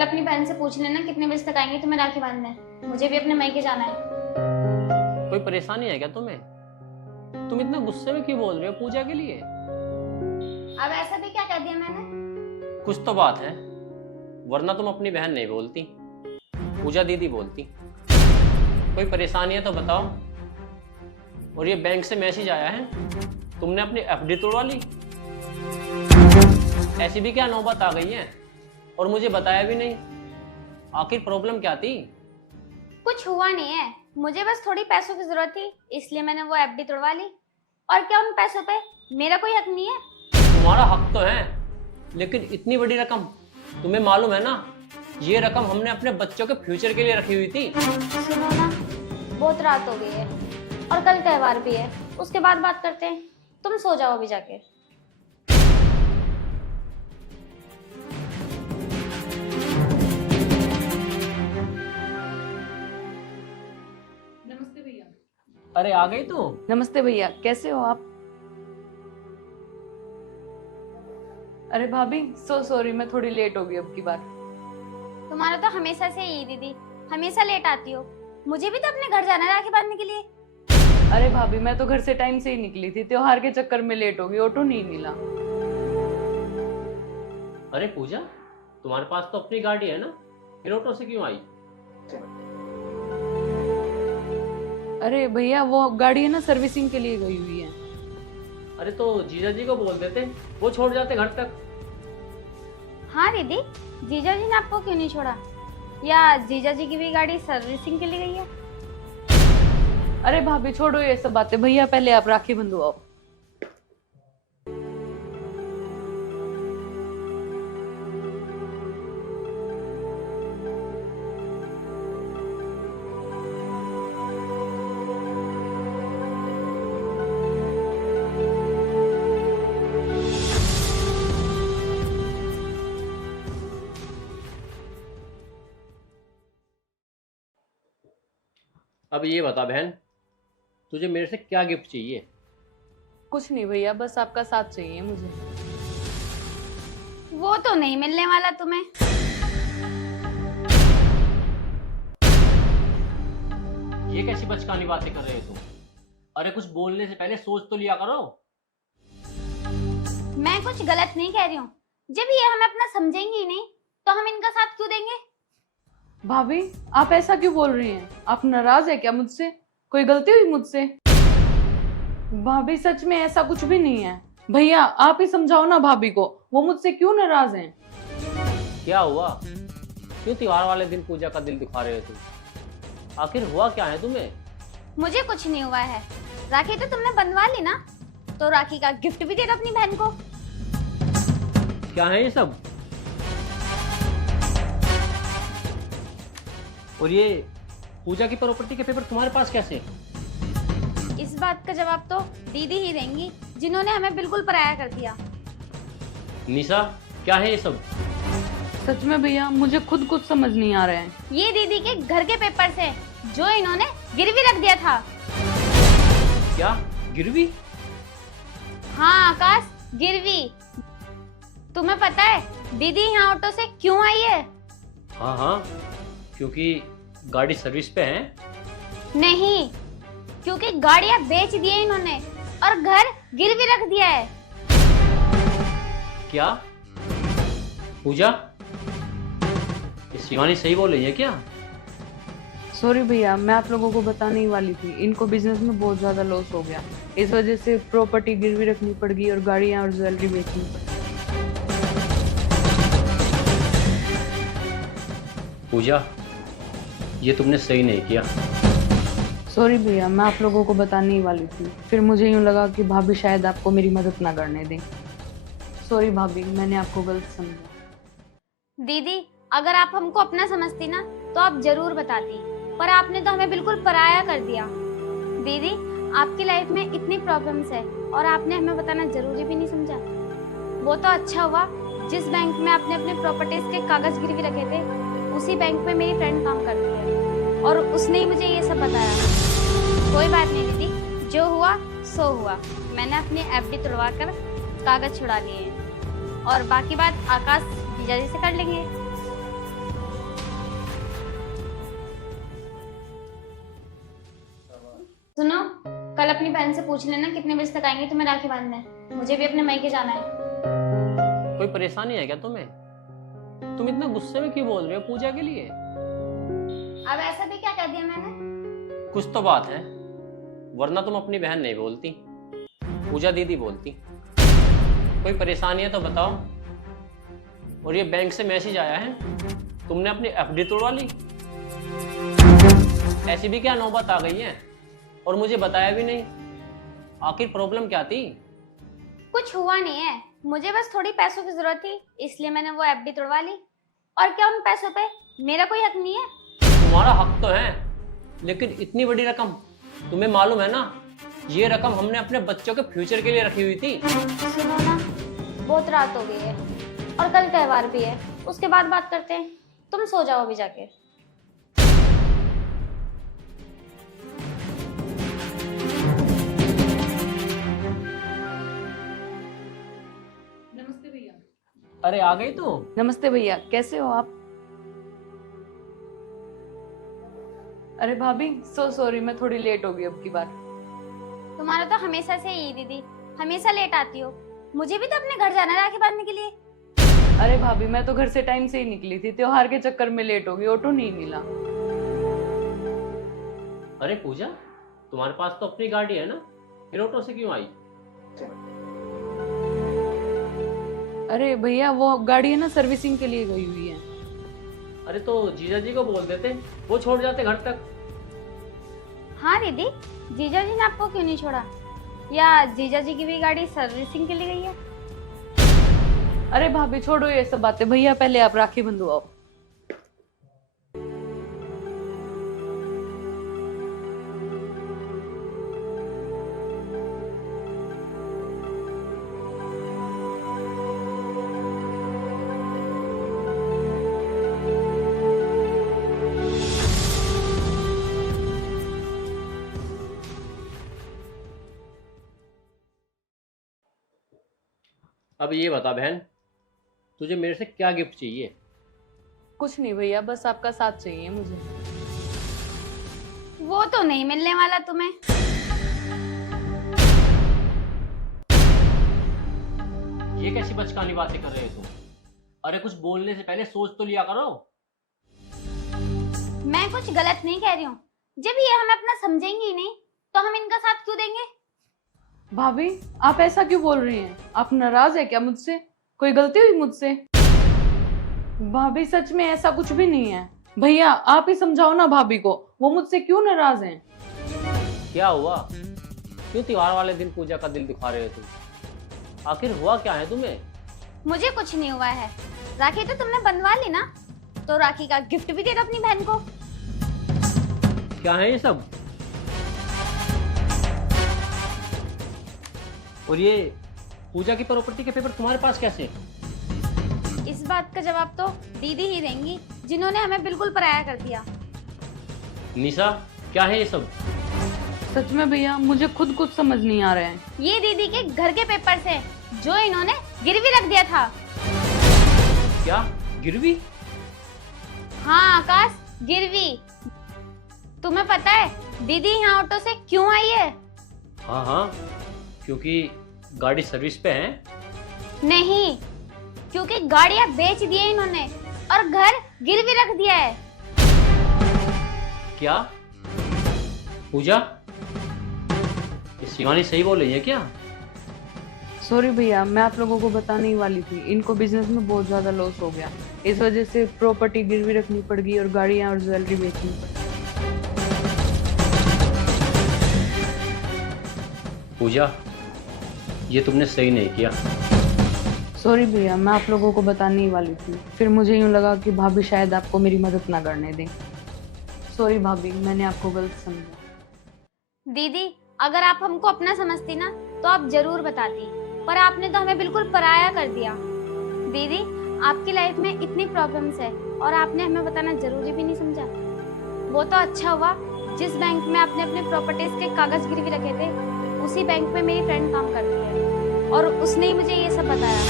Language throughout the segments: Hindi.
कल अपनी बहन से पूछ लेना कितने बजे तक आएंगे तुम्हें राखी बांधने। मुझे भी अपने मायके जाना है। कोई परेशानी है क्या तुम्हें? तुम इतना गुस्से में क्यों बोल रहे हो पूजा के लिए? अब ऐसा भी क्या कह दिया मैंने? कुछ तो बात है, वरना तुम अपनी बहन नहीं बोलती, पूजा दीदी बोलती। कोई परेशानी है तो बताओ। और ये बैंक से मैसेज आया है, तुमने अपनी एफडी तोड़वा ली। ऐसी भी क्या नौबत आ गई है और मुझे बताया भी नहीं। आखिर प्रॉब्लम क्या थी? कुछ हुआ नहीं है, मुझे बस थोड़ी पैसों की जरूरत थी, इसलिए मैंने वो एफडी तोड़वा ली। और क्या उन पैसों पे मेरा कोई हक नहीं है? तुम्हारा हक तो है, लेकिन इतनी बड़ी रकम, तुम्हें मालूम है ना, ये रकम हमने अपने बच्चों के फ्यूचर के लिए रखी हुई थी। सुनो ना, बहुत रात हो गई है और कल त्योहार भी है, उसके बाद बात करते हैं। तुम सो जाओ अभी जाके। नमस्ते भैया। अरे आ गई तू? नमस्ते भैया, कैसे हो आप? अरे भाभी, सो सॉरी, मैं थोड़ी लेट हो गई अब की बार। तुम्हारा तो हमेशा से यही दीदी, हमेशा लेट आती हो। मुझे भी तो अपने घर जाना है राखी बांधने के लिए। अरे भाभी, मैं तो घर से टाइम से ही निकली थी, त्योहार के चक्कर में लेट हो गई, ऑटो नहीं मिला। अरे पूजा, तुम्हारे पास तो अपनी गाड़ी है ना, फिर ऑटो से क्यों आई? अरे भैया, वो गाड़ी है ना, सर्विसिंग के लिए गई हुई है। अरे तो जीजा जी को बोल देते, वो छोड़ जाते घर तक। हाँ दीदी, जीजा जी ने आपको क्यों नहीं छोड़ा? या जीजा जी की भी गाड़ी सर्विसिंग के लिए गई है? अरे भाभी छोड़ो ये सब बातें, भैया पहले आप राखी बंधवाओ। अब ये बता बहन, तुझे मेरे से क्या गिफ्ट चाहिए? कुछ नहीं भैया, बस आपका साथ चाहिए मुझे। वो तो नहीं मिलने वाला तुम्हें। ये कैसी बचकानी बातें कर रहे हो तुम? अरे कुछ बोलने से पहले सोच तो लिया करो। मैं कुछ गलत नहीं कह रही हूँ। जब ये हमें अपना समझेंगे ही नहीं तो हम इनका साथ क्यों देंगे? भाभी, आप ऐसा क्यों बोल रही हैं? आप नाराज है क्या मुझसे? कोई गलती हुई मुझसे? भाभी सच में ऐसा कुछ भी नहीं है। भैया आप ही समझाओ ना भाभी को, वो मुझसे क्यों नाराज हैं? क्या हुआ? क्यों त्योहार वाले दिन पूजा का दिल दुखा रहे हो तुम? आखिर हुआ क्या है तुम्हें? मुझे कुछ नहीं हुआ है। राखी तो तुमने बंधवा ली ना, तो राखी का गिफ्ट भी दे दो अपनी बहन को। क्या है ये सब? और ये पूजा की प्रॉपर्टी के पेपर तुम्हारे पास कैसे? इस बात का जवाब तो दीदी ही देंगी, जिन्होंने हमें बिल्कुल पराया कर दिया। निशा, क्या है ये सब? सच में भैया, मुझे खुद कुछ समझ नहीं आ रहा है। ये दीदी के घर के पेपर्स हैं, जो इन्होंने गिरवी रख दिया था। क्या गिरवी? हाँ आकाश, गिरवी। तुम्हें पता है दीदी यहाँ ऑटो से क्यों आई है? हाँ हाँ, क्योंकि गाड़ी सर्विस पे है। नहीं, क्योंकि गाड़ियां बेच दी है इन्होंने और घर गिरवी रख दिया है। क्या पूजा, ये शिवानी सही बोल रही है क्या? सॉरी भैया, मैं आप लोगों को बताने ही वाली थी, इनको बिजनेस में बहुत ज्यादा लॉस हो गया, इस वजह से प्रॉपर्टी गिरवी रखनी पड़ गई और गाड़ियां और ज्वेलरी बेचनी पड़ी। पूजा, ये तुमने सही नहीं किया। सॉरी भैया, मैं आप लोगों को बताने ही वाली थी, फिर मुझे यूं लगा कि भाभी शायद आपको मेरी मदद ना करने दें। सॉरी भाभी, मैंने आपको गलत समझा। दीदी, अगर आप हमको अपना समझती ना तो आप जरूर बताती, पर आपने तो हमें बिल्कुल पराया कर दिया। दीदी, आपकी लाइफ में इतनी प्रॉब्लम्स है और आपने हमें बताना जरूरी भी नहीं समझा। वो तो अच्छा हुआ जिस बैंक में आपने अपने प्रॉपर्टीज के कागज गिरवी रखे थे, उसी बैंक में मेरी फ्रेंड काम करती है और उसने ही मुझे ये सब बताया। कोई बात नहीं दीदी, जो हुआ सो हुआ। मैंने अपनी एफडी तुड़वा कर कागज छुड़ा लिए हैं और बाकी बात आकाश जीजा जी से कर लेंगे। अपनी बहन से पूछ लेना कितने बजे तक आएंगे तुम्हें राखी बांधने। मुझे भी अपने मायके जाना है। कोई परेशानी है क्या तुम्हें? तुम इतना गुस्से में क्यों बोल रहे हो पूजा के लिए? अब ऐसा भी क्या कह दिया मैंने? कुछ तो बात है, वरना तुम अपनी बहन नहीं बोलती, पूजा दीदी बोलती। कोई परेशानी है तो बताओ। और ये बैंक से मैसेज आया है, तुमने अपनी एफडी तोड़वा ली। ऐसी भी क्या नौबत आ गई है और मुझे बताया भी नहीं? आखिर प्रॉब्लम क्या थी? कुछ हुआ नहीं है, मुझे बस थोड़ी पैसों की जरूरत थी, इसलिए मैंने वो एफडी तोड़वा ली। और क्या उन पैसों पे मेरा कोई हक नहीं है? तुम्हारा हक तो है, लेकिन इतनी बड़ी रकम, तुम्हें मालूम है ना, ये रकम हमने अपने बच्चों के फ्यूचर के लिए रखी हुई थी। सुनो ना, बहुत रात हो गई है और कल त्योहार भी है, उसके बाद बात करते हैं। तुम सो जाओ अभी जाके। नमस्ते भैया। अरे आ गई तू? नमस्ते भैया, कैसे हो आप? अरे भाभी, सो सॉरी, मैं थोड़ी लेट हो गई अब की बार। तुम्हारा तो हमेशा से ही दीदी, हमेशा लेट आती हो। मुझे भी तो अपने घर जाना है राखी बांधने के लिए। अरे भाभी, मैं तो घर से टाइम से ही निकली थी, त्योहार के चक्कर में लेट हो गई, ऑटो नहीं मिला। अरे पूजा, तुम्हारे पास तो अपनी गाड़ी है ना, फिर ऑटो से क्यों आई? अरे भैया, वो गाड़ी है ना, सर्विसिंग के लिए गई हुई है। अरे तो जीजा जी को बोल देते, वो छोड़ जाते घर तक। हाँ दीदी, जीजा जी ने आपको क्यों नहीं छोड़ा? या जीजा जी की भी गाड़ी सर्विसिंग के लिए गई है? अरे भाभी, छोड़ो ये सब बातें। भैया, पहले आप राखी बंधवाओ। अब ये बता बहन, तुझे मेरे से क्या गिफ्ट चाहिए? कुछ नहीं भैया, बस आपका साथ चाहिए मुझे। वो तो नहीं मिलने वाला तुम्हें। ये कैसी बचकानी बातें कर रहे हो तुम? अरे कुछ बोलने से पहले सोच तो लिया करो। मैं कुछ गलत नहीं कह रही हूँ। जब ये हमें अपना समझेंगी ही नहीं, तो हम इनका साथ क्यों देंगे? भाभी, आप ऐसा क्यों बोल रही हैं? आप नाराज है क्या मुझसे? कोई गलती हुई मुझसे? भाभी, सच में ऐसा कुछ भी नहीं है। भैया, आप ही समझाओ ना भाभी को, वो मुझसे क्यों नाराज हैं? क्या हुआ? क्यों त्योहार वाले दिन पूजा का दिल दिखा रहे हो तुम? आखिर हुआ क्या है तुम्हें? मुझे कुछ नहीं हुआ है। राखी तो तुमने बंधवा ली ना, तो राखी का गिफ्ट भी दे दो अपनी बहन को। क्या है ये सब? और ये पूजा की प्रॉपर्टी के पेपर तुम्हारे पास कैसे? इस बात का जवाब तो दीदी ही देंगी, जिन्होंने हमें बिल्कुल पराया कर दिया। निशा, क्या है ये सब? सच में भैया, मुझे खुद कुछ समझ नहीं आ रहा है। ये दीदी के घर के पेपर्स हैं, जो इन्होंने गिरवी रख दिया था। क्या गिरवी? हाँ आकाश, गिरवी। तुम्हें पता है दीदी यहाँ ऑटो से क्यों आई है? हाँ हाँ, क्योंकि गाड़ी सर्विस पे है। नहीं, क्योंकि गाड़ियां बेच दी है इन्होंने और घर गिरवी रख दिया है। क्या पूजा, ये शिवानी सही बोल रही है क्या? सॉरी भैया, मैं आप लोगों को बताने ही वाली थी। इनको बिजनेस में बहुत ज्यादा लॉस हो गया, इस वजह से प्रॉपर्टी गिरवी रखनी पड़ गई और गाड़ियां और ज्वेलरी बेचनी पड़ी। पूजा, ये तुमने सही नहीं किया। सॉरी भैया, मैं आप लोगों को बताने ही वाली थी, फिर मुझे यूं लगा कि भाभी शायद आपको मेरी मदद ना करने दें। सॉरी भाभी, मैंने आपको गलत समझा। दीदी, अगर आप हमको अपना समझती ना, तो आप जरूर बताती, पर आपने तो हमें बिल्कुल पराया कर दिया। दीदी, आपकी लाइफ में इतनी प्रॉब्लम्स है और आपने हमें बताना जरूरी भी नहीं समझा। वो तो अच्छा हुआ, जिस बैंक में आपने अपने प्रॉपर्टीज के कागज गिरवी रखे थे, उसी बैंक में मेरी फ्रेंड काम करती है और उसने ही मुझे ये सब बताया।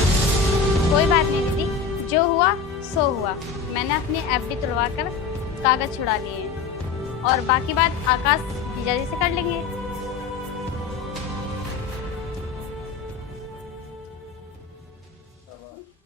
कोई बात नहीं दीदी, जो हुआ सो हुआ। मैंने अपनी एफडी तुड़वा कर कागज छुड़ा लिए हैं और बाकी बात आकाश जीजा जी से कर लेंगे।